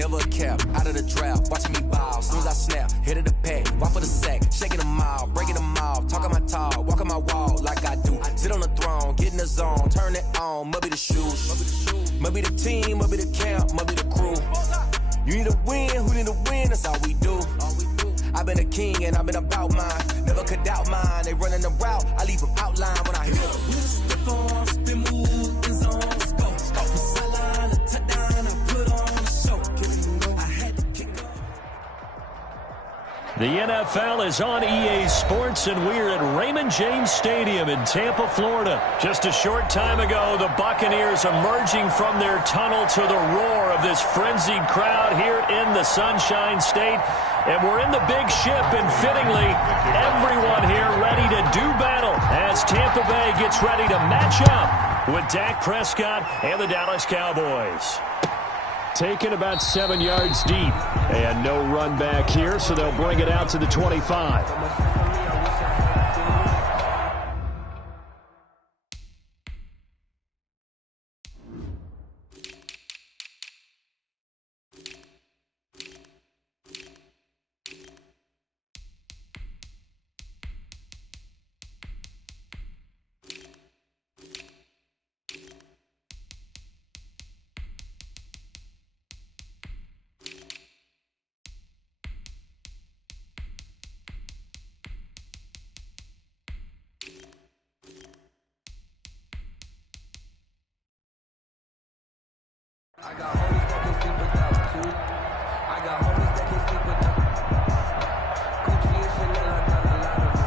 never a cap, out of the drought, watching me ball. Soon as I snap, hit of the pack, walk for the sack, shaking them all, breaking them off, talking my talk, walking my wall like I do. Sit on the throne, get in the zone, turn it on, must be the shoes, must be the team, must be the camp, must be the crew. You need to win, who need to win, that's all we do. I've been a king and I've been about mine, never could doubt mine. They running the route, I leave them outline when I hit them. We just step on, spin move, in zone, let's go. From sideline to touchdown, I put on a show. I had to kick up. The NFL is on EA Sports, and we're at Raymond James Stadium in Tampa, Florida. Just a short time ago, the Buccaneers emerging from their tunnel to the roar of this frenzied crowd here in the Sunshine State. And we're in the big ship, and fittingly, everyone here ready to do battle as Tampa Bay gets ready to match up with Dak Prescott and the Dallas Cowboys. Taken about 7 yards deep, and no run back here, so they'll bring it out to the 25. I got homies that can sleep without two. I got homies that can sleep without Gucci and Chanel, I got a lot of it.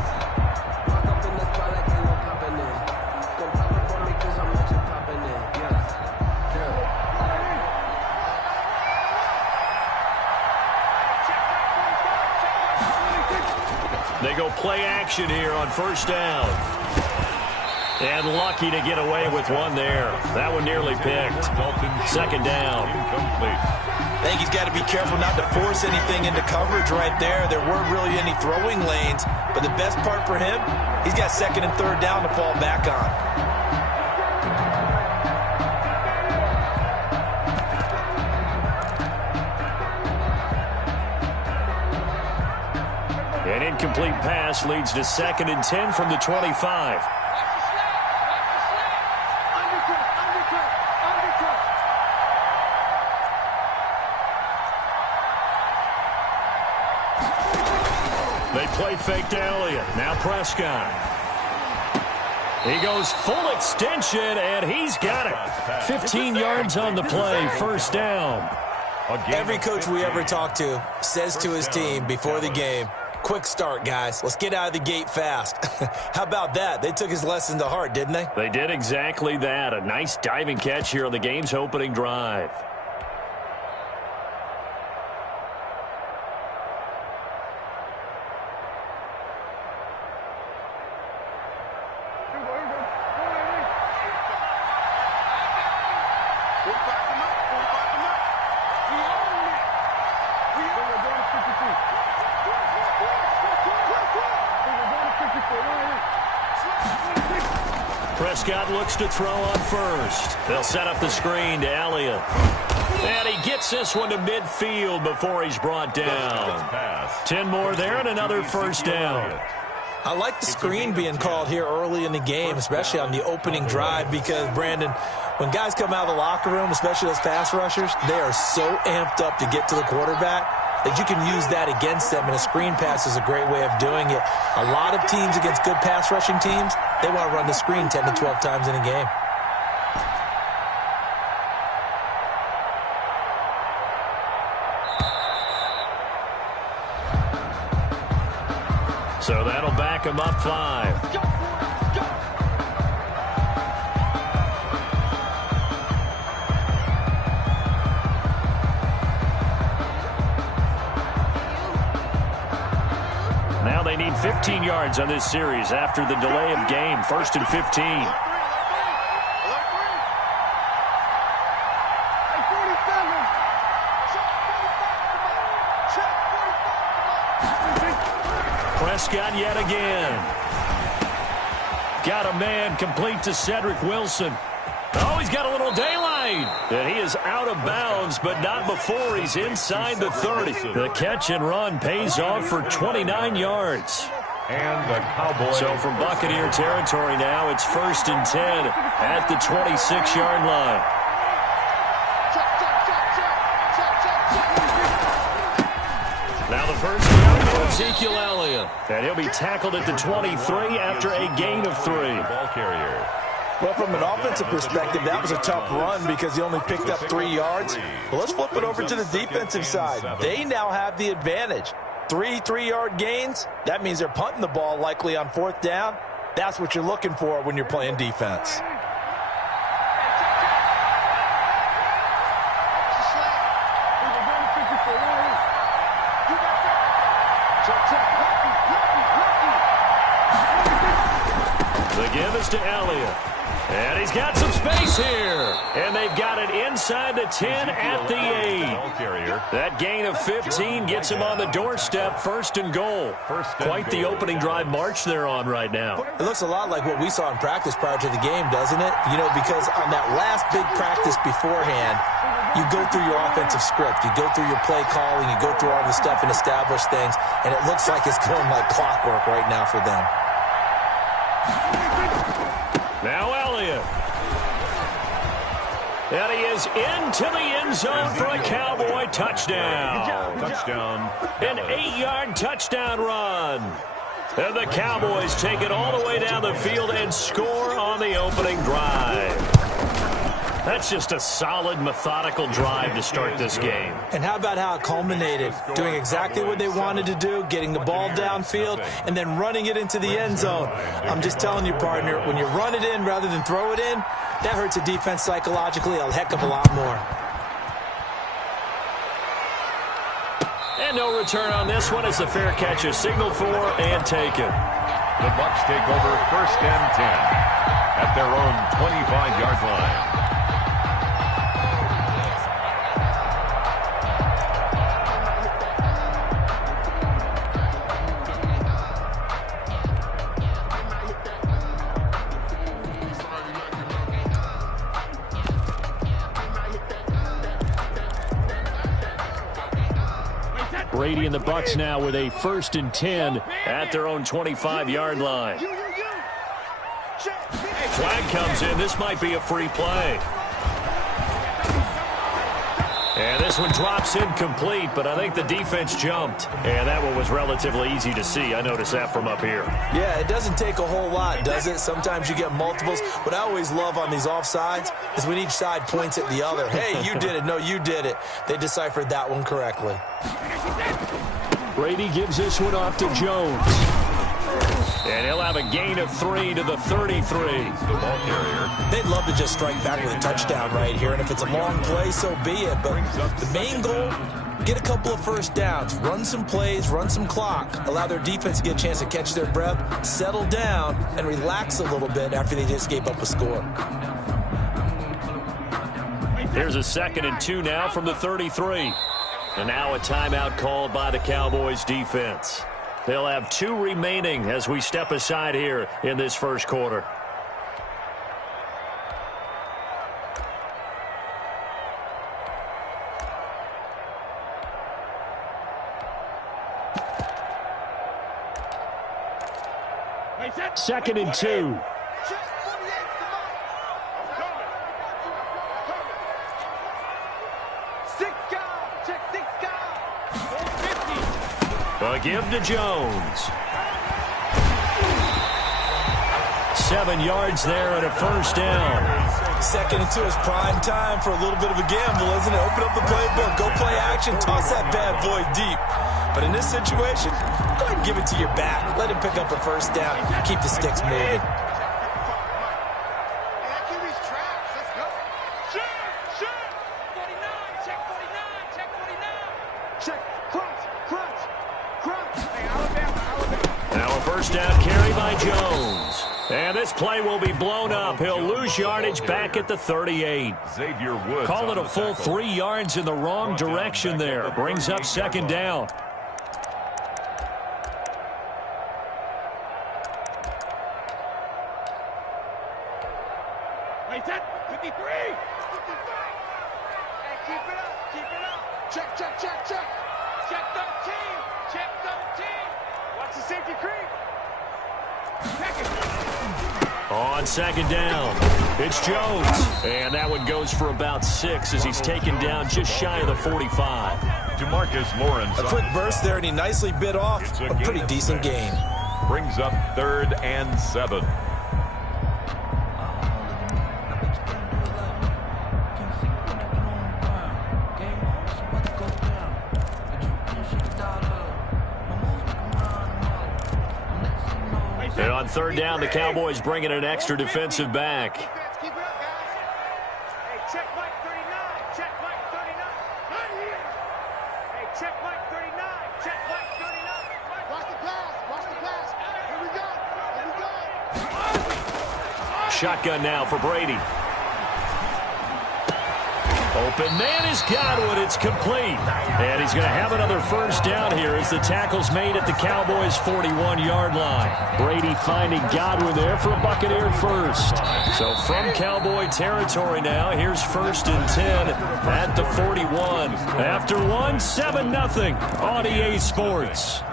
Walk up in the spot like ain't no poppin' in. Come pop it for me cause I'm not just poppin' in. They go play action here on first down. And lucky to get away with one there. That one nearly picked. Second down. I think he's got to be careful not to force anything into coverage right there. There weren't really any throwing lanes. But the best part for him, he's got second and third down to fall back on. An incomplete pass leads to second and 10 from the 25. They play fake to Elliott. Now Prescott. He goes full extension, and he's got it. 15 yards on the play, first down. Every coach we ever talk to says to his team before the game, quick start, guys. Let's get out of the gate fast. How about that? They took his lesson to heart, didn't they? They did exactly that. A nice diving catch here on the game's opening drive. Prescott looks to throw on first. They'll set up the screen to Elliott. And he gets this one to midfield before he's brought down. 10 more there and another first down. I like the screen being called here early in the game, especially on the opening drive, because, Brandon, when guys come out of the locker room, especially those pass rushers, they are so amped up to get to the quarterback that you can use that against them, and a screen pass is a great way of doing it. A lot of teams against good pass rushing teams, they want to run the screen 10 to 12 times in a game. So that'll back him up 5. Now they need 15 yards on this series after the delay of game. First and 15. Prescott yet again. Got a man complete to Cedric Wilson. Oh, he's got a little daylight. right. And he is out of bounds, but not before he's inside the 30. The catch and run pays off for 29 yards. And the Cowboys. So from Buccaneer territory now, it's 1st and 10 at the 26-yard line. Now the first down for Ezekiel Elliott. And he'll be tackled at the 23 after a gain of 3. Ball carrier. Well, from an offensive perspective, that was a tough run because he only picked up 3 yards. Well, let's flip it over to the defensive side. They now have the advantage. 3 3-yard gains, that means they're punting the ball likely on 4th down. That's what you're looking for when you're playing defense. The give is to Elliott. And he's got some space here. And they've got it inside the 10 at the 8. That gain of 15 gets him on the doorstep, 1st and goal. Quite the opening drive march they're on right now. It looks a lot like what we saw in practice prior to the game, doesn't it? You know, because on that last big practice beforehand, you go through your offensive script. You go through your play calling. You go through all the stuff and establish things. And it looks like it's going like clockwork right now for them. Now Elliott. And he is into the end zone for a Cowboy touchdown. Touchdown. An 8-yard touchdown run. And the Cowboys take it all the way down the field and score on the opening drive. That's just a solid, methodical drive to start this game. And how about how it culminated? Doing exactly what they wanted to do, getting the ball downfield, and then running it into the end zone. I'm just telling you, partner, when you run it in rather than throw it in, that hurts a defense psychologically a heck of a lot more. And no return on this one as the fair catch is signaled for and taken. The Bucs take over 1st and 10 at their own 25-yard line. Brady and the Bucs now with a 1st and 10 at their own 25-yard line. Flag comes in. This might be a free play. And this one drops incomplete, but I think the defense jumped. And that one was relatively easy to see. I noticed that from up here. Yeah, it doesn't take a whole lot, does it? Sometimes you get multiples. What I always love on these offsides is when each side points at the other. Hey, you did it. No, you did it. They deciphered that one correctly. Brady gives this one off to Jones. And he'll have a gain of 3 to the 33. The ball carrier. They'd love to just strike back with a touchdown right here, and if it's a long play, so be it. But the main goal, get a couple of first downs, run some plays, run some clock, allow their defense to get a chance to catch their breath, settle down, and relax a little bit after they just gave up a score. Here's a 2nd and 2 now from the 33. And now a timeout called by the Cowboys defense. They'll have 2 remaining as we step aside here in this first quarter. Second and 2. A give to Jones. 7 yards there and a 1st down. 2nd and 2 is prime time for a little bit of a gamble, isn't it? Open up the playbook, go play action, toss that bad boy deep. But in this situation, go ahead and give it to your back. Let him pick up a 1st down. Keep the sticks moving. Down carry by Jones. And this play will be blown up. He'll lose yardage back at the 38. Xavier Woods. Call it a full 3 yards in the wrong direction there. Brings up 2nd down. Check, check, check, check. Check 13. Check 13. Watch the safety creep. On second down, it's Jones. And that one goes for about 6 as he's taken down just shy of the 45. DeMarcus Lawrence. A quick burst there, and he nicely bit off a pretty decent gain. Brings up 3rd and 7. And on 3rd down, the Cowboys bring in an extra defensive back. Keep it up, guys. Hey, check Mike 39. Check Mike 39. Right here. Hey, check Mike 39. Check Mike 39. Watch the pass. Watch the pass. Here we go. Here we go. Shotgun now for Brady. Open man is Godwin. It's complete. And he's going to have another first down here as the tackle's made at the Cowboys' 41-yard line. Brady finding Godwin there for a Buccaneer first. So from Cowboy territory now, here's 1st and 10 at the 41. After 1, 7-0 on EA Sports.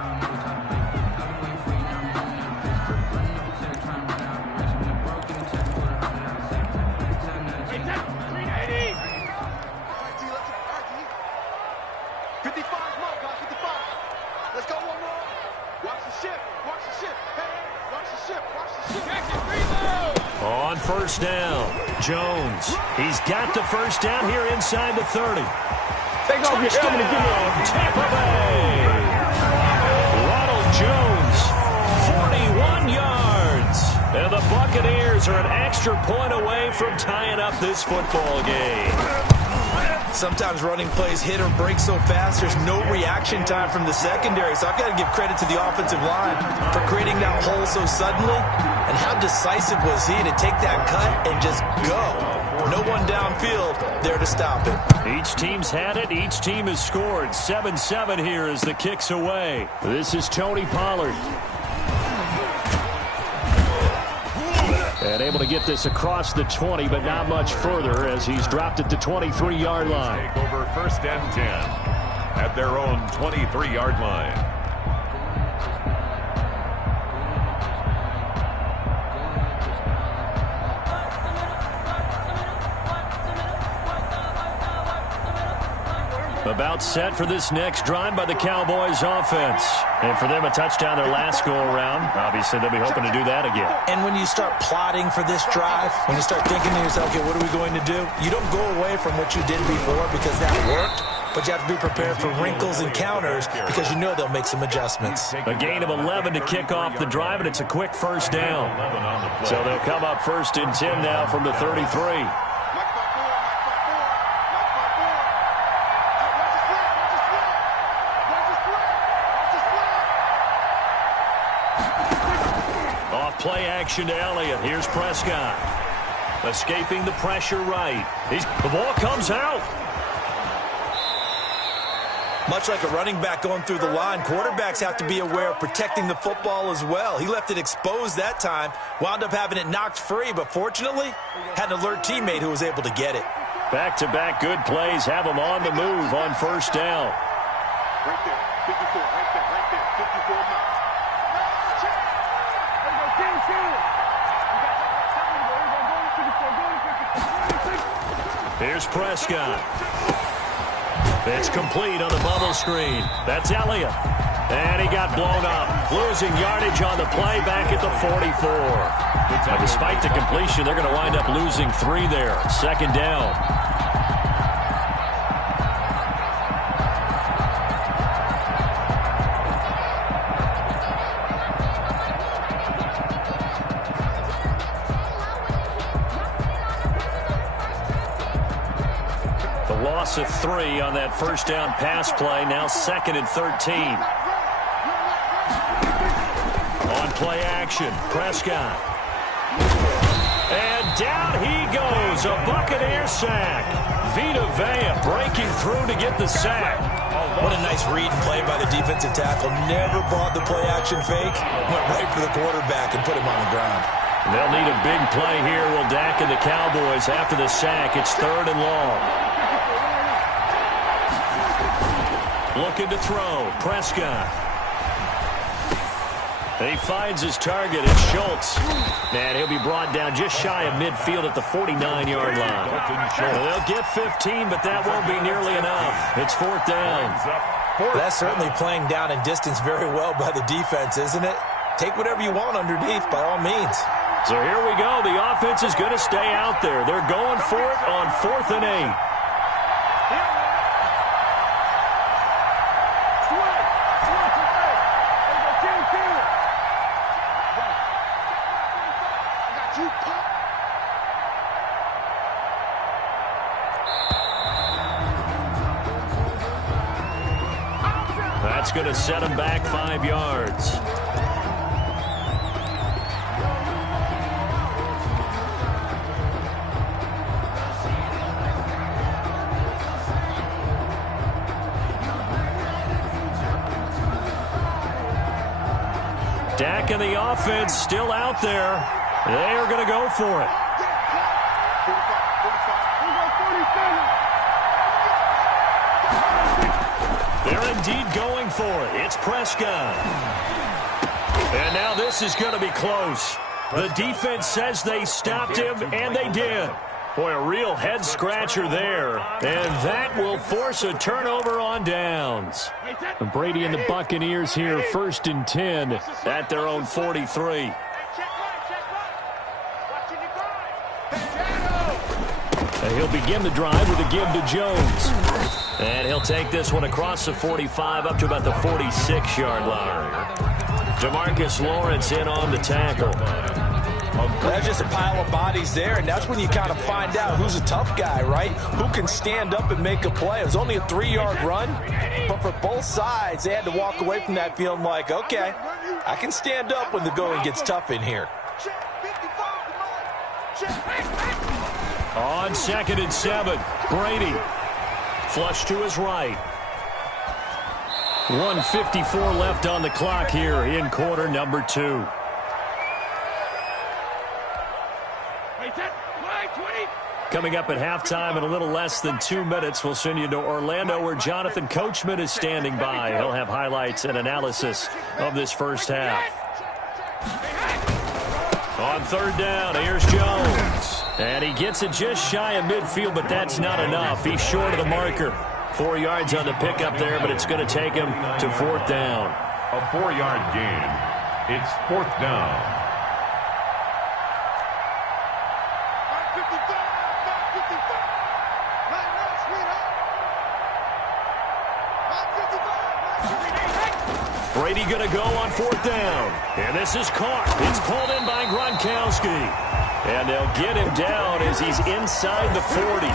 On 1st down, Jones. He's got the first down here inside the 30. Take off your helmet and give me a Tampa Bay. Ronald Jones, 41 yards. And the Buccaneers are an extra point away from tying up this football game. Sometimes running plays hit or break so fast, there's no reaction time from the secondary. So I've got to give credit to the offensive line for creating that hole so suddenly. And how decisive was he to take that cut and just go? No one downfield there to stop it. Each team's had it. Each team has scored. 7-7 here as the kick's away. This is Tony Pollard. And able to get this across the 20, but not much further as he's dropped at the 23-yard line. Take over 1st and 10 at their own 23-yard line. About set for this next drive by the Cowboys offense. And for them, a touchdown their last go-around. Obviously, they'll be hoping to do that again. And when you start plotting for this drive, when you start thinking to yourself, okay, what are we going to do? You don't go away from what you did before because that worked, but you have to be prepared for wrinkles and counters because you know they'll make some adjustments. A gain of 11 to kick off the drive, and it's a quick first down. So they'll come up 1st and 10 now from the 33. Play action to Elliott. Here's Prescott. Escaping the pressure right. The ball comes out. Much like a running back going through the line, quarterbacks have to be aware of protecting the football as well. He left it exposed that time, wound up having it knocked free, but fortunately, had an alert teammate who was able to get it. Back-to-back good plays have him on the move on 1st down. Right there. 54. Right there. Right there. 54 miles. Here's Prescott. It's complete on the bubble screen. That's Elliott. And he got blown up. Losing yardage on the play back at the 44. But despite the completion, they're going to wind up losing 3 there. 2nd down. Loss of 3 on that first down pass play. Now 2nd and 13. On play action, Prescott. And down he goes. A Buccaneer sack. Vita Vea breaking through to get the sack. What a nice read and play by the defensive tackle. Never bought the play action fake. Went right for the quarterback and put him on the ground. They'll need a big play here. Will Dak and the Cowboys after the sack. It's 3rd and long. Looking to throw. Prescott. He finds his target. It's Schultz. And he'll be brought down just shy of midfield at the 49-yard line. They'll get 15, but that won't be nearly enough. It's 4th down. That's certainly playing down in distance very well by the defense, isn't it? Take whatever you want underneath, by all means. So here we go. The offense is going to stay out there. They're going for it on 4th and 8. That's going to set him back 5 yards. Dak and the offense still out there. They are going to go for it. They're indeed going for it. It's Prescott. And now this is going to be close. The defense says they stopped him, and they did. Boy, a real head-scratcher there. And that will force a turnover on downs. And Brady and the Buccaneers here, 1st and 10 at their own 43. And he'll begin the drive with a give to Jones. And he'll take this one across the 45 up to about the 46-yard line. Demarcus Lawrence in on the tackle. That's just a pile of bodies there, and that's when you kind of find out who's a tough guy, right? Who can stand up and make a play. It was only a 3-yard run, but for both sides, they had to walk away from that feeling like, okay, I can stand up when the going gets tough in here. On 2nd and 7, Brady. Flush to his right. 1:54 left on the clock here in quarter number 2. Coming up at halftime in a little less than 2 minutes, we'll send you to Orlando where Jonathan Coachman is standing by. He'll have highlights and analysis of this first half. On 3rd down, here's Jones. And he gets it just shy of midfield, but that's not enough. He's short of the marker. 4 yards on the pickup there, but it's going to take him to 4th down. A 4-yard gain. It's 4th down. Brady going to go on 4th down. And this is caught. It's pulled in by Gronkowski. And they'll get him down as he's inside the 40.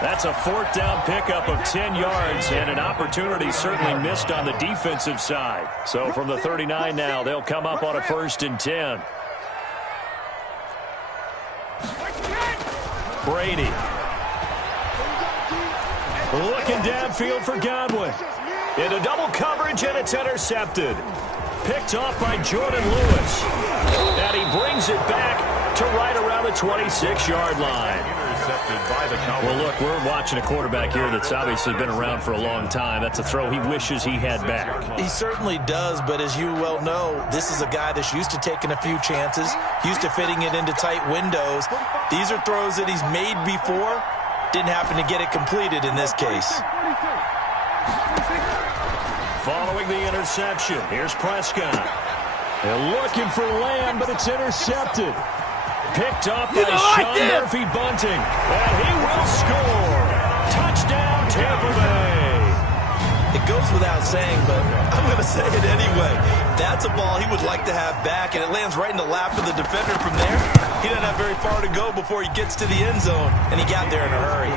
That's a 4th down pickup of 10 yards and an opportunity certainly missed on the defensive side. So from the 39 now, they'll come up on a 1st and 10. Brady. Looking downfield for Godwin. Into double coverage, and it's intercepted. Picked off by Jordan Lewis. And he brings it back to right around the 26-yard line. Intercepted by the Cowboys. Well, look, we're watching a quarterback here that's obviously been around for a long time. That's a throw he wishes he had back. He certainly does, but as you well know, this is a guy that's used to taking a few chances, used to fitting it into tight windows. These are throws that he's made before. Didn't happen to get it completed in this case. Following the interception, here's Prescott. They're looking for Lamb, but it's intercepted. Picked up by Sean Murphy Bunting. And he will score. Touchdown, Tampa Bay. It goes without saying, but I'm going to say it anyway. That's a ball he would like to have back, and it lands right in the lap of the defender from there. He doesn't have very far to go before he gets to the end zone, and he got there in a hurry.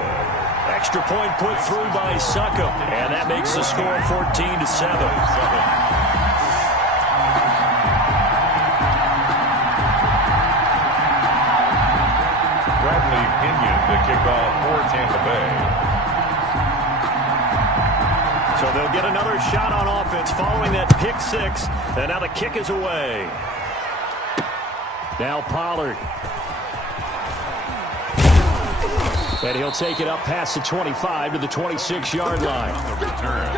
Extra point put through by Succop, and that makes the score 14-7. The kickoff for Tampa Bay. So they'll get another shot on offense following that pick six, and now the kick is away. Now Pollard. And he'll take it up past the 25 to the 26-yard line. On the return.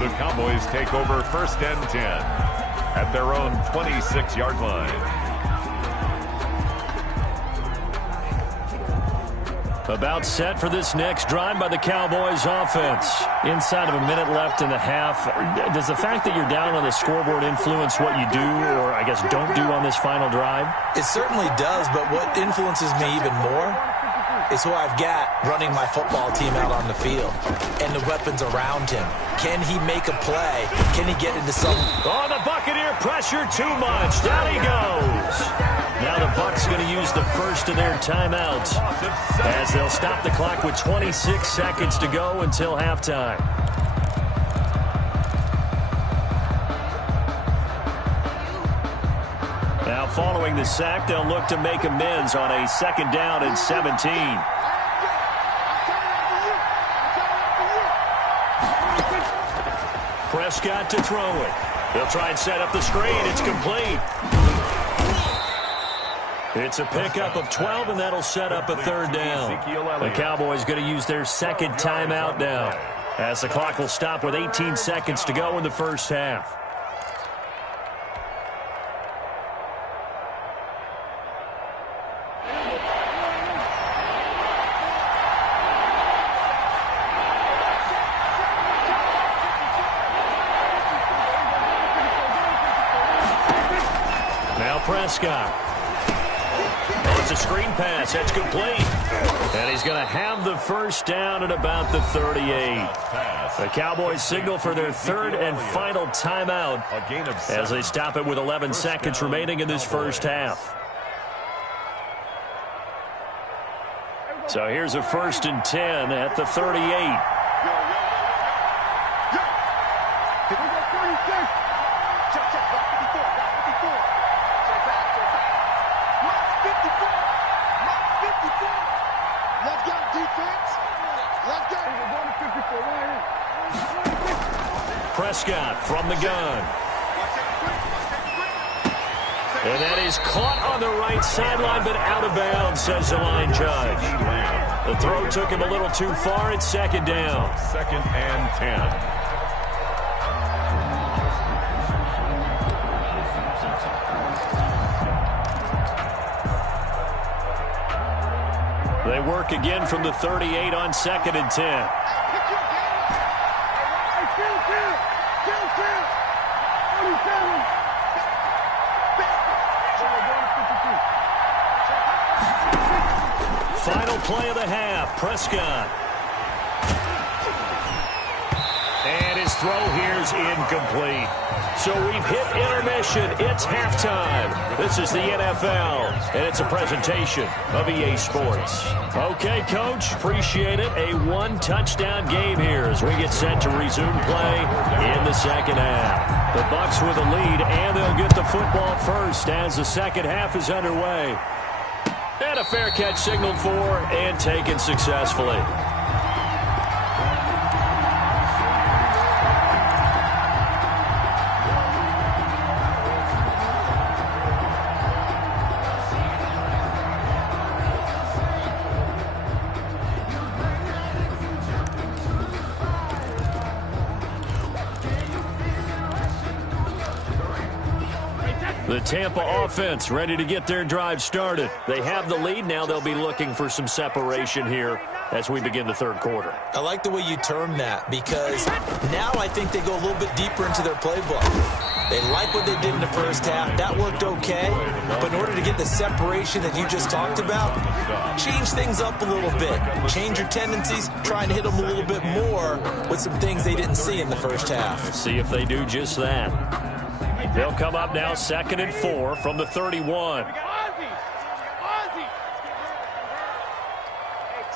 The Cowboys take over 1st and 10 at their own 26-yard line. About set for this next drive by the Cowboys offense. Inside of a minute left in the half. Does the fact that you're down on the scoreboard influence what you do, or I guess don't do on this final drive? It certainly does, but what influences me even more is who I've got running my football team out on the field and the weapons around him. Can he make a play? Can he get into some... Oh, the Buccaneer pressure too much. Down he goes. Now the Bucs going to use the first of their timeouts as they'll stop the clock with 26 seconds to go until halftime. Now following the sack, they'll look to make amends on a 2nd down and 17. Prescott to throw it. They'll try and set up the screen. It's complete. It's a pickup of 12, and that'll set up a 3rd down. The Cowboys going to use their 2nd timeout now, as the clock will stop with 18 seconds to go in the first half. Now Prescott. It's a screen pass. That's complete. And he's going to have the 1st down at about the 38. The Cowboys signal for their 3rd and final timeout as they stop it with 11 seconds remaining in this first half. So here's a 1st and 10 at the 38. Prescott from the gun. And that is caught on the right sideline, but out of bounds, says the line judge. The throw took him a little too far. It's 2nd down. 2nd and 10. They work again from the 38 on 2nd and 10. Final play of the half, Prescott. And his throw here's incomplete. So we've hit intermission. It's halftime. This is the NFL, and it's a presentation of EA Sports. Okay, Coach, appreciate it. A 1-touchdown game here as we get set to resume play in the second half. The Bucs with a lead, and they'll get the football first as the second half is underway. And a fair catch signaled for and taken successfully. The Tampa offense ready to get their drive started. They have the lead. Now they'll be looking for some separation here as we begin the 3rd quarter. I like the way you term that, because now I think they go a little bit deeper into their playbook. They like what they did in the first half. That worked okay. But in order to get the separation that you just talked about, change things up a little bit. Change your tendencies. Try and hit them a little bit more with some things they didn't see in the first half. See if they do just that. They'll come up now 2nd and 4 from the 31. Hey,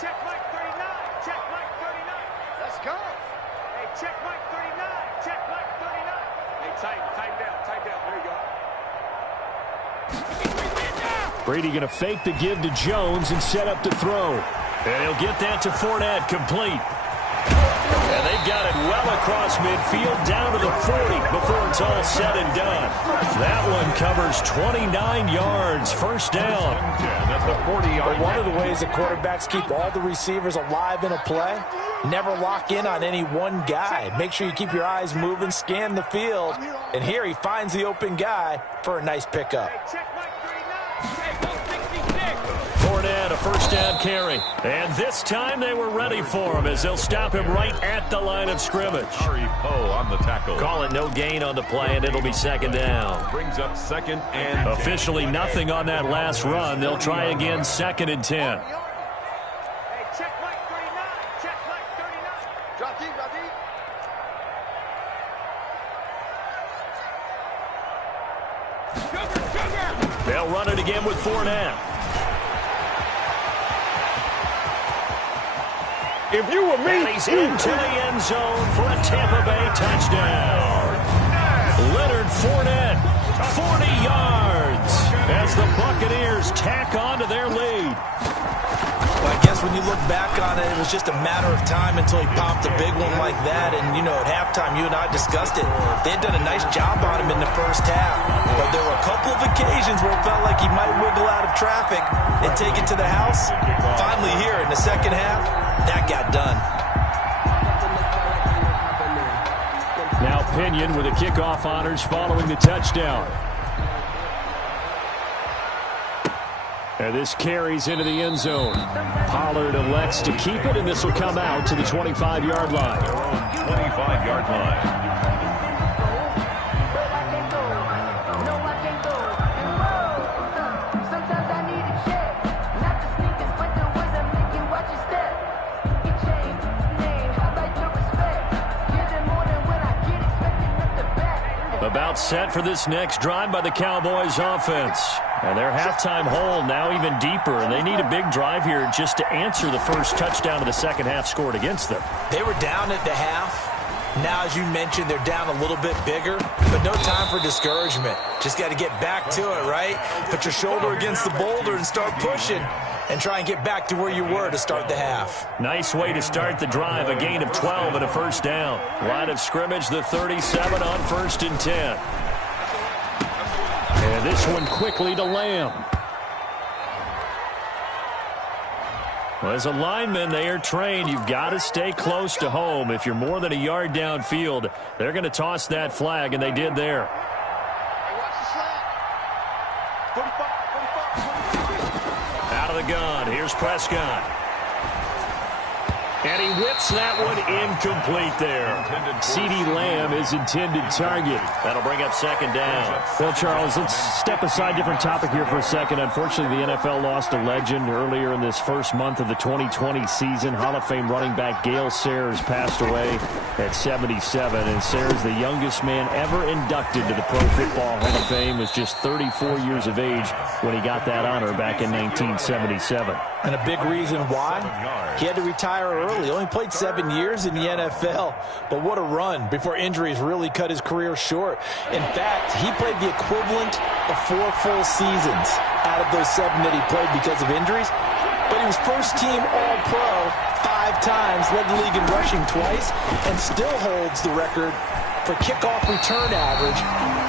check Mike 39. Check Mike 39. Let's go. Hey, check Mike 39. Check Mike 39. Hey, time down. There you go. Brady going to fake the give to Jones and set up the throw. And he'll get that to Fournette, complete. And they've got it well across midfield down to the 40 before it's all said and done. That one covers 29 yards. First down. At the 40-yard. One of the ways that quarterbacks keep all the receivers alive in a play, never lock in on any one guy. Make sure you keep your eyes moving, scan the field. And here he finds the open guy for a nice pickup. Fournette, a first down carry. And this time they were ready for him as they'll stop him right at the line of scrimmage. Ari Poe on the tackle. Call it no gain on the play, and it'll be second down. Brings up second and 10. Officially nothing on that last run. They'll try again, 2nd and 10. Hey, check Mike 39. Check Mike 39. Drop deep, drop deep. They'll run it again with Fournette. If you were me, And he's into the end zone for a Tampa Bay touchdown. Leonard Fournette, 40 yards as the Buccaneers tack on to their lead. Well, I guess when you look back on it, it was just a matter of time until he popped a big one like that. And, you know, at halftime, you and I discussed it. They had done a nice job on him in the first half. But there were a couple of occasions where it felt like he might wiggle out of traffic and take it to the house. Finally here in the second half, that got done. Now Pinion with the kickoff honors following the touchdown. And this carries into the end zone. Pollard elects to keep it, and this will come out to the 25-yard line. 25-yard line. About set for this next drive by the Cowboys offense. And their halftime hole now even deeper, and they need a big drive here just to answer the first touchdown of the second half scored against them. They were down at the half. Now, as you mentioned, they're down a little bit bigger, but no time for discouragement. Just got to get back to it, right? Put your shoulder against the boulder and start pushing and try and get back to where you were to start the half. Nice way to start the drive, a gain of 12 and a first down. Line of scrimmage, the 37 on 1st and 10. And this one quickly to Lamb. Well, as a lineman, they are trained. You've got to stay close to home. If you're more than a yard downfield, they're going to toss that flag, and they did there. Hey, watch the slant. 45. Out of the gun, here's Prescott. And he whips that one incomplete there. CeeDee Lamb is intended target. That'll bring up second down. Well, Charles, let's step aside, different topic here for a second. Unfortunately, the NFL lost a legend earlier in this first month of the 2020 season. Hall of Fame running back Gale Sayers passed away at 77. And Sayers, the youngest man ever inducted to the Pro Football Hall of Fame, was just 34 years of age when he got that honor back in 1977. And a big reason why? He had to retire early. He only played 7 years in the NFL. But what a run before injuries really cut his career short. In fact, he played the equivalent of 4 full seasons out of those 7 that he played because of injuries. But he was first-team All-Pro 5 times, led the league in rushing twice, and still holds the record for kickoff return average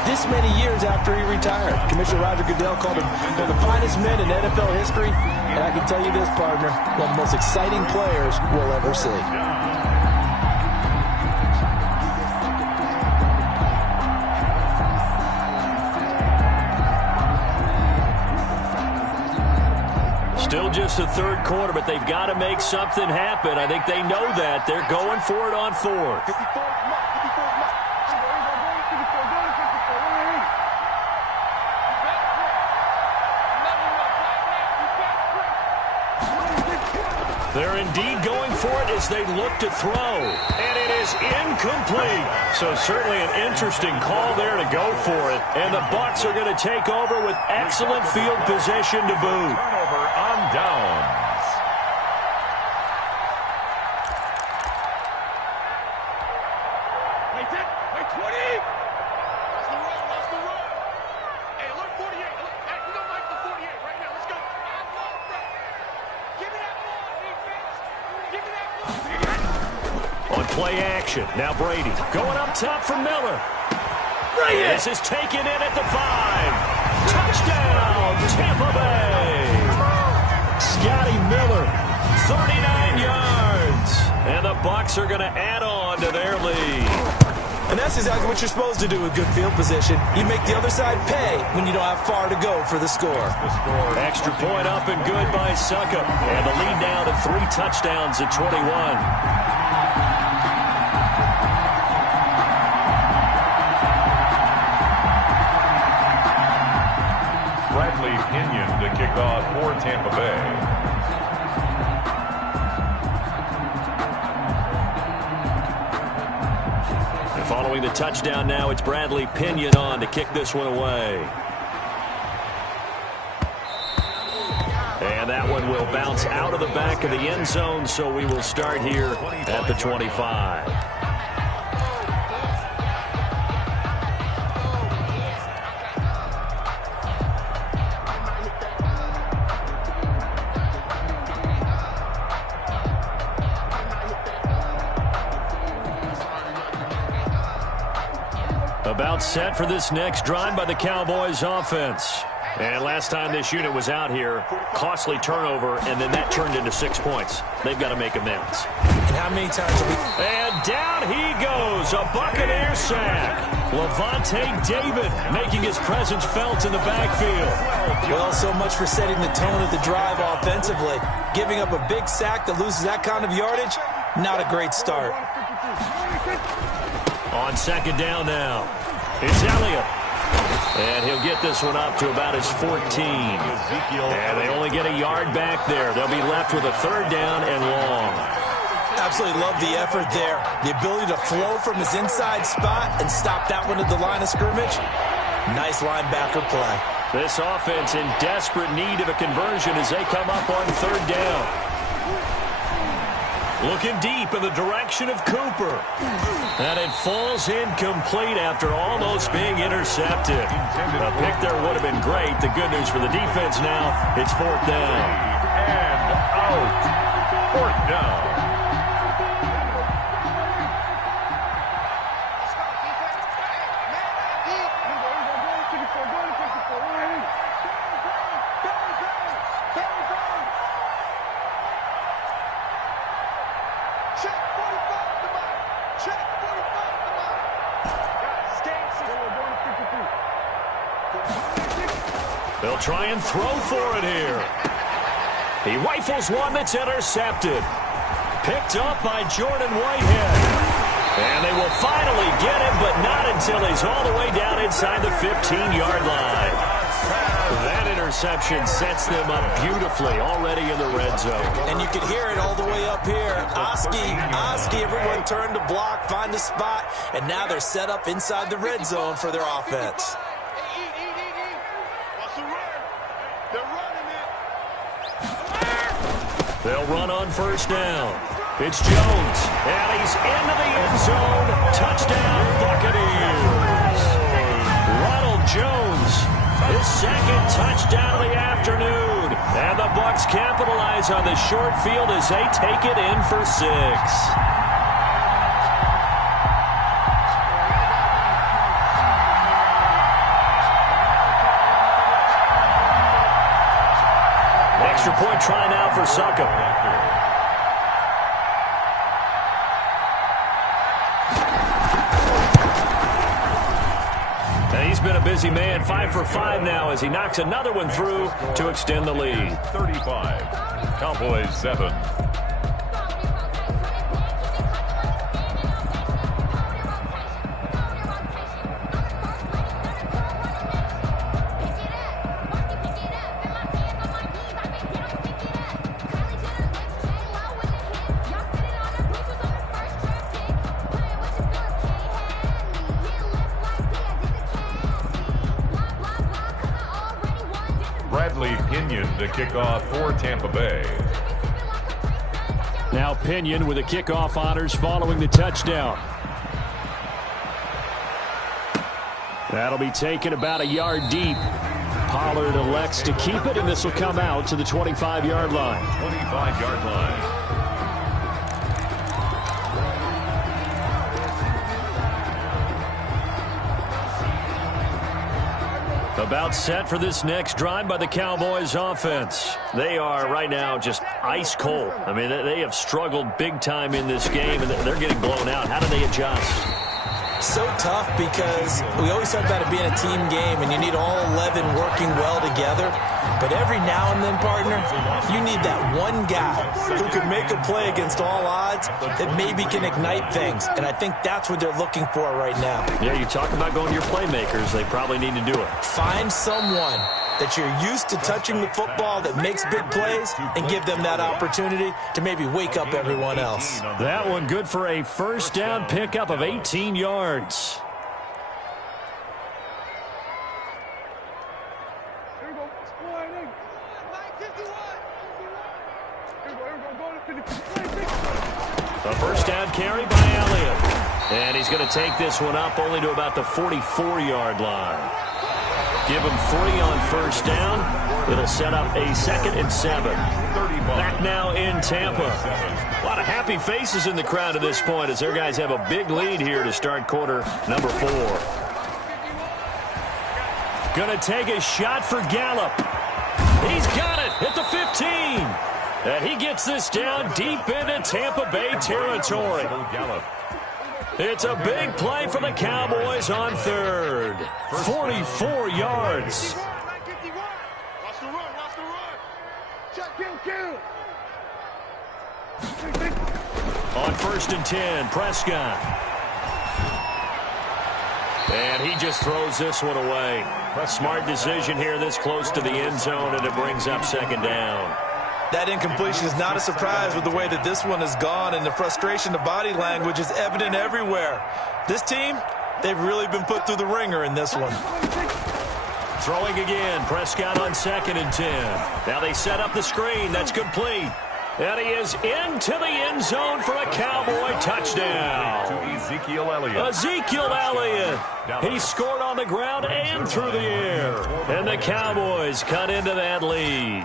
this many years after he retired. Commissioner Roger Goodell called him one of the finest men in NFL history, and I can tell you this, partner, one of the most exciting players we'll ever see. Still just the third quarter, but they've got to make something happen. I think they know that. They're going for it on 4th. They're indeed going for it as they look to throw. And it is incomplete. So certainly an interesting call there to go for it. And the Bucs are going to take over with excellent field position to boot. Turnover on downs. Wait, 10. Wait, 20. That's the run. That's the run. Hey, look, 48. Look, hey, we don't like the 48 right now. Let's go. Give me that ball, defense. Give me that ball. On Play action. Now Brady going up top for Miller. This is taken in at the 5. Touchdown, Tampa Bay. Scotty Miller, 39 yards. And the Bucs are going to add on to their lead. And that's exactly what you're supposed to do with good field position. You make the other side pay when you don't have far to go for the score. Extra point up and good by Succop. And the lead now to 3 touchdowns at 21. Bradley Pinion to kick off for Tampa Bay. And following the touchdown now, it's Bradley Pinion on to kick this one away. And that one will bounce out of the back of the end zone, so we will start here at the 25. About set for this next drive by the Cowboys offense. And last time this unit was out here, costly turnover, and then that turned into 6 points. They've got to make amends. And how many times have we... And down he goes, a Buccaneer sack. Levante David making his presence felt in the backfield. Well, so much for setting the tone of the drive offensively. Giving up a big sack that loses that kind of yardage, not a great start. On second down now, it's Elliott. And he'll get this one up to about his 14. And they only get a yard back there. They'll be left with a 3rd down and long. Absolutely love the effort there. The ability to flow from his inside spot and stop that one at the line of scrimmage. Nice linebacker play. This offense in desperate need of a conversion as they come up on 3rd down. Looking deep in the direction of Cooper. And it falls incomplete after almost being intercepted. A pick there would have been great. The good news for the defense now, it's 4th down. And out. 4th down. They'll try and throw for it here. He rifles one that's intercepted. Picked up by Jordan Whitehead. And they will finally get him, but not until he's all the way down inside the 15-yard line. That interception sets them up beautifully already in the red zone. And you can hear it all the way up here. Oski, everyone turned to block, find a spot, and now they're set up inside the red zone for their offense. They'll run on 1st down. It's Jones, and he's into the end zone. Touchdown, Buccaneers. Ronald Jones, his 2nd touchdown of the afternoon. And the Bucs capitalize on the short field as they take it in for 6. Extra point try now for Succop. He's been a busy man, 5 for 5 now as he knocks another one through to extend the lead. 35. Cowboys 7. Bradley Pinion to kick off for Tampa Bay. Now Pinion with the kickoff honors following the touchdown. That'll be taken about a yard deep. Pollard elects to keep it, and this will come out to the 25-yard line. 25-yard line. About set for this next drive by the Cowboys offense. They are right now just ice cold. I mean, they have struggled big time in this game, and they're getting blown out. How do they adjust? So tough because we always talk about it being a team game, and you need all 11 working well together. But every now and then, partner, you need that one guy who can make a play against all odds that maybe can ignite things. And I think that's what they're looking for right now. Yeah, you talk about going to your playmakers. They probably need to do it. Find someone that you're used to touching the football that makes big plays and give them that opportunity to maybe wake up everyone else. That one good for a first down pickup of 18 yards. A first down carry by Elliott. And he's going to take this one up only to about the 44-yard line. Give him 3 on first down. It'll set up a 2nd and 7. Back now in Tampa. A lot of happy faces in the crowd at this point as their guys have a big lead here to start quarter number 4. Going to take a shot for Gallup. He's got it at the 15. And he gets this down deep into Tampa Bay territory. It's a big play for the Cowboys on 3rd. 44 yards. Watch the run, watch the run. Check, kill. On 1st and 10, Prescott. And he just throws this one away. A smart decision here this close to the end zone, and it brings up 2nd down. That incompletion is not a surprise with the way that this one has gone, and the frustration, the body language is evident everywhere. This team, they've really been put through the ringer in this one. Throwing again, Prescott on 2nd and 10. Now they set up the screen. That's complete. And he is into the end zone for a Cowboy touchdown. To Ezekiel Elliott. Ezekiel Elliott. He scored on the ground and through the air. And the Cowboys cut into that lead.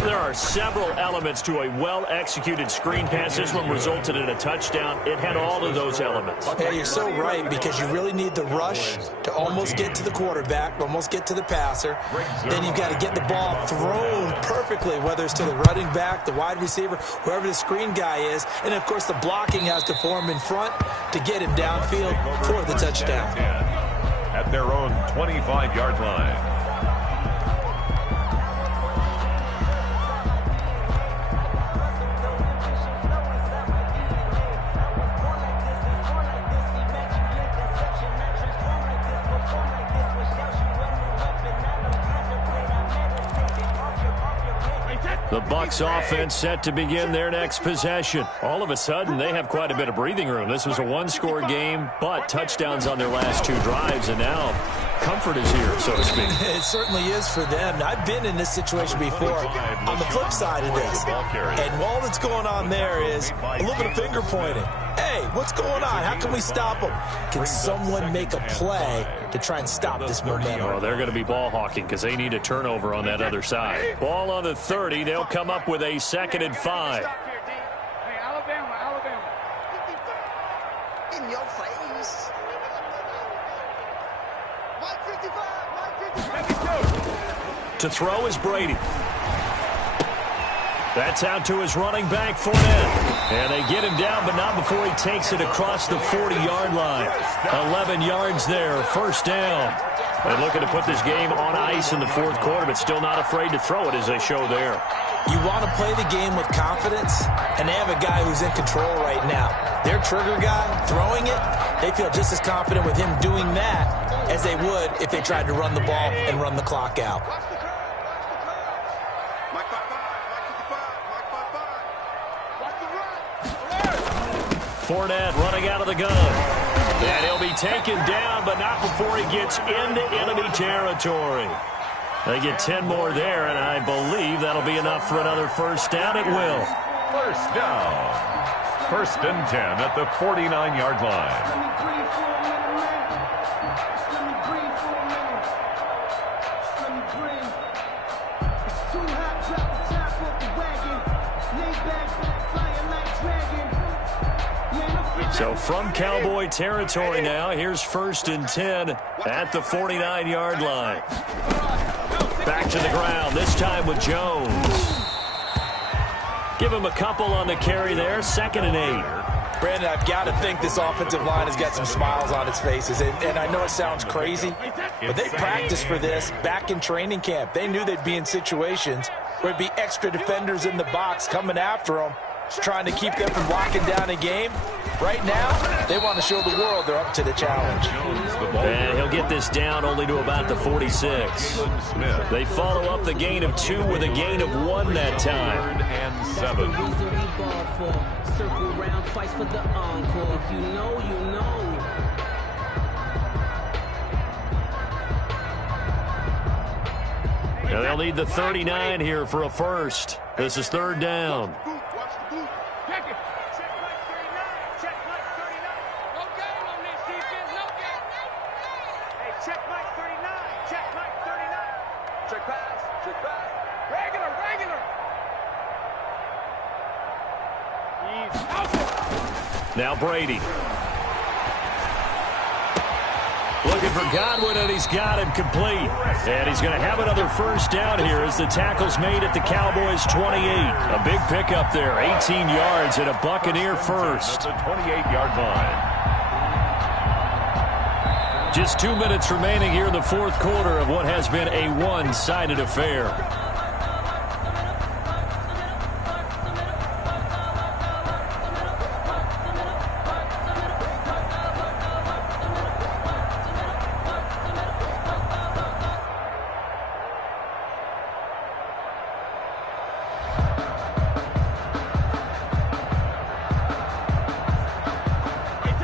There are several elements to a well-executed screen pass. This one resulted in a touchdown. It had all of those elements. Yeah, you're so right, because you really need the rush to almost get to the quarterback, almost get to the passer. Then you've got to get the ball thrown perfectly, whether it's to the running back, the wide receiver, whoever the screen guy is. And, of course, the blocking has to form in front to get him downfield for the touchdown. At their own 25-yard line. The Bucs offense set to begin their next possession. All of a sudden, they have quite a bit of breathing room. This was a one-score game, but touchdowns on their last 2 drives, and now comfort is here, so to speak. It certainly is for them. I've been in this situation before on the flip side of this. And all that's going on there is a little bit of finger pointing. Hey, what's going on? How can we stop them? Can someone make a play to try and stop this momentum? Well, they're going to be ball hawking because they need a turnover on that other side. Ball on the 30. They'll come up with a 2nd and 5. Hey, Alabama. In your face. 155. To throw is Brady. That's out to his running back, Fournette. And they get him down, but not before he takes it across the 40-yard line. 11 yards there, first down. They're looking to put this game on ice in the 4th quarter, but still not afraid to throw it as they show there. You want to play the game with confidence, and they have a guy who's in control right now. Their trigger guy, throwing it, they feel just as confident with him doing that as they would if they tried to run the ball and run the clock out. Fournette running out of the gun. And he'll be taken down, but not before he gets into enemy territory. They get 10 more there, and I believe that'll be enough for another first down. It will. First down. 1st and 10 at the 49-yard line. So from Cowboy territory now, here's 1st and 10 at the 49-yard line. Back to the ground, this time with Jones. Give him a couple on the carry there, 2nd and 8. Brandon, I've got to think this offensive line has got some smiles on its faces. And I know it sounds crazy, but they practiced for this back in training camp. They knew they'd be in situations where there'd be extra defenders in the box coming after them, trying to keep them from locking down a game. Right now, they want to show the world they're up to the challenge. And he'll get this down only to about the 46. They follow up the gain of 2 with a gain of 1 that time. 3rd and 7. Circle round, fights for the encore. If you know, you know. Now they'll need the 39 here for a first. This is 3rd down. Now Brady. Looking for Godwin, and he's got him complete. And he's going to have another first down here as the tackle's made at the Cowboys' 28. A big pickup there, 18 yards and a Buccaneer first. At the 28-yard line. Just 2 minutes remaining here in the 4th quarter of what has been a one-sided affair.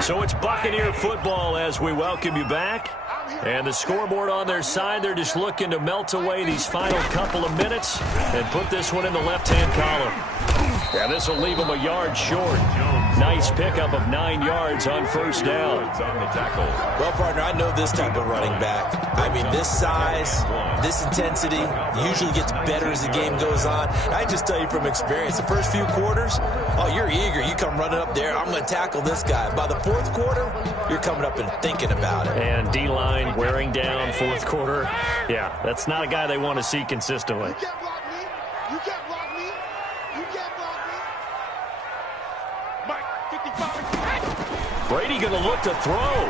So it's Buccaneer football as we welcome you back. And the scoreboard on their side, they're just looking to melt away these final couple of minutes and put this one in the left-hand column. Yeah, this will leave them a yard short. Nice pickup of 9 yards on first down. Well, partner, I know this type of running back. I mean, this size, this intensity usually gets better as the game goes on. I just tell you from experience, the first few quarters, oh, you're eager. You come running up there, I'm going to tackle this guy. By the 4th quarter, you're coming up and thinking about it. And D-line wearing down 4th quarter. Yeah, that's not a guy they want to see consistently. You can't block me. You can't block me. You can't block me. Mike, 55. Brady going to look to throw.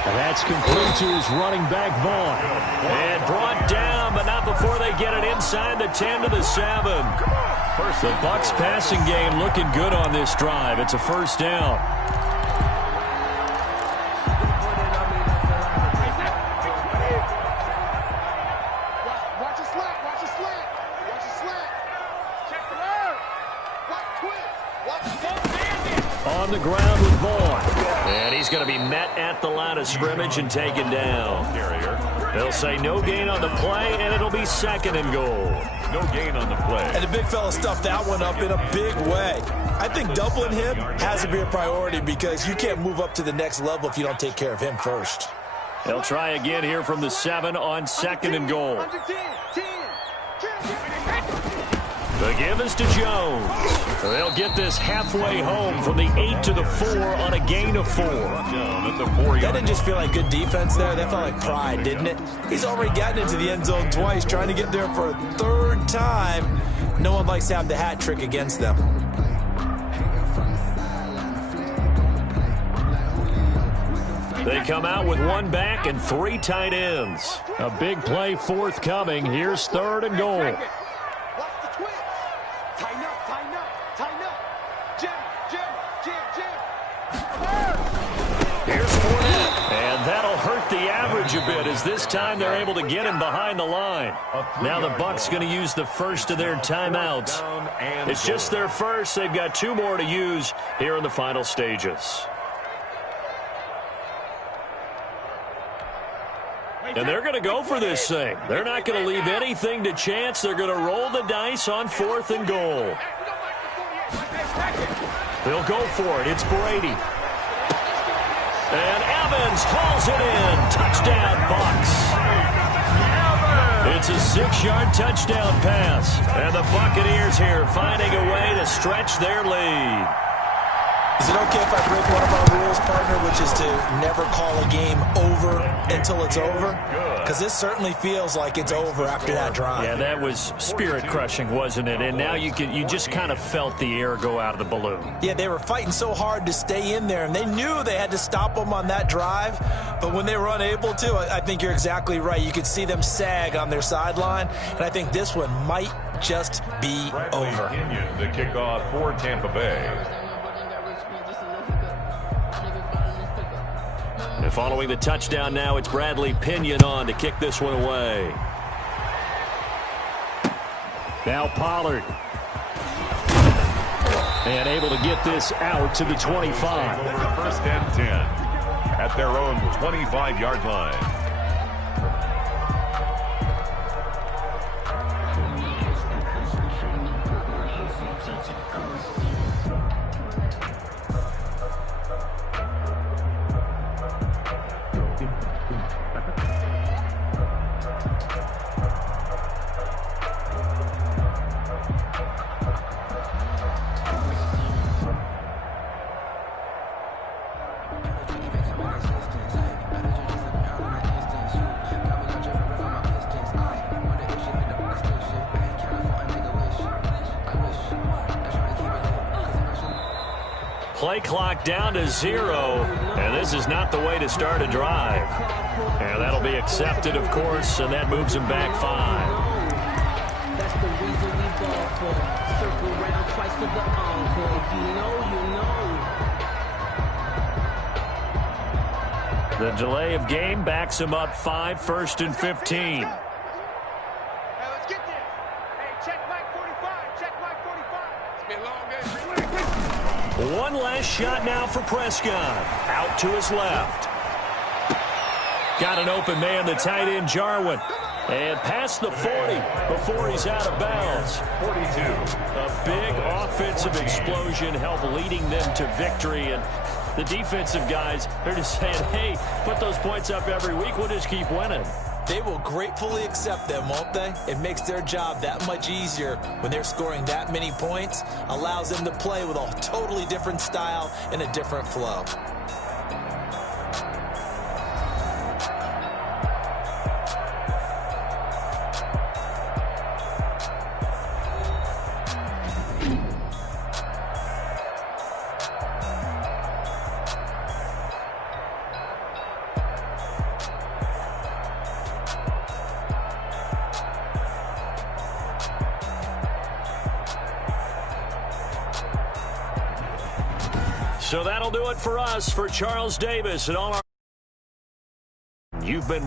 And that's complete to his running back, Vaughn. And brought down, but not before they get it inside the 10 to the 7. The Bucs passing game looking good on this drive. It's a first down. Watch a slant. Watch a slant. Watch a slant. Check the word. Watch quick. Watch On the ground with Vaughn. And he's going to be met at the line of scrimmage and taken down. They'll say no gain on the play, and it'll be 2nd and goal. No gain on the play. And the big fella stuffed that one up in a big way. I think doubling him has to be a priority because you can't move up to the next level if you don't take care of him first. They'll try again here from the 7 on 2nd and goal. The give is to Jones. They'll get this halfway home from the 8 to the 4 on a gain of 4. That didn't just feel like good defense there. That felt like pride, didn't it? He's already gotten into the end zone twice, trying to get there for a 3rd time. No one likes to have the hat trick against them. They come out with 1 back and 3 tight ends. A big play forthcoming. Here's 3rd and goal. Here's Fournette. And that'll hurt the average a bit as this time they're able to get him behind the line. Now the Bucs going to use the first of their timeouts. It's just their first. They've got 2 more to use here in the final stages. And they're going to go for this thing. They're not going to leave anything to chance. They're going to roll the dice on 4th and goal. They'll go for it. It's Brady. And Evans hauls it in. Touchdown, Bucs. It's a 6-yard touchdown pass. And the Buccaneers here finding a way to stretch their lead. Is it okay if I break one of our rules, partner, which is to never call a game over until it's over? Because this certainly feels like it's over after that drive. Yeah, that was spirit-crushing, wasn't it? And now you just kind of felt the air go out of the balloon. Yeah, they were fighting so hard to stay in there, and they knew they had to stop them on that drive. But when they were unable to, I think you're exactly right. You could see them sag on their sideline, and I think this one might just be over. The kickoff for Tampa Bay. And following the touchdown now, it's Bradley Pinion on to kick this one away. Now Pollard. And able to get this out to the 25. First and 10 at their own 25-yard line. Play clock down to 0, and this is not the way to start a drive. And that'll be accepted, of course, and that moves him back 5. That's the reason we ball for. Circle round twice for the encore. You know. The delay of game backs him up 5, 1st and 15. Hey, let's get this. Hey, check Mike 45. Check Mike 45. It's been a long day. One last shot now for Prescott. Out to his left. Got an open man, the tight end, Jarwin. And past the 40 before he's out of bounds. 42. A big offensive explosion helped leading them to victory. And the defensive guys, they're just saying, hey, put those points up every week. We'll just keep winning. They will gratefully accept them, won't they? It makes their job that much easier when they're scoring that many points. Allows them to play with a totally different style and a different flow. So that'll do it for us, for Charles Davis and all our... You've been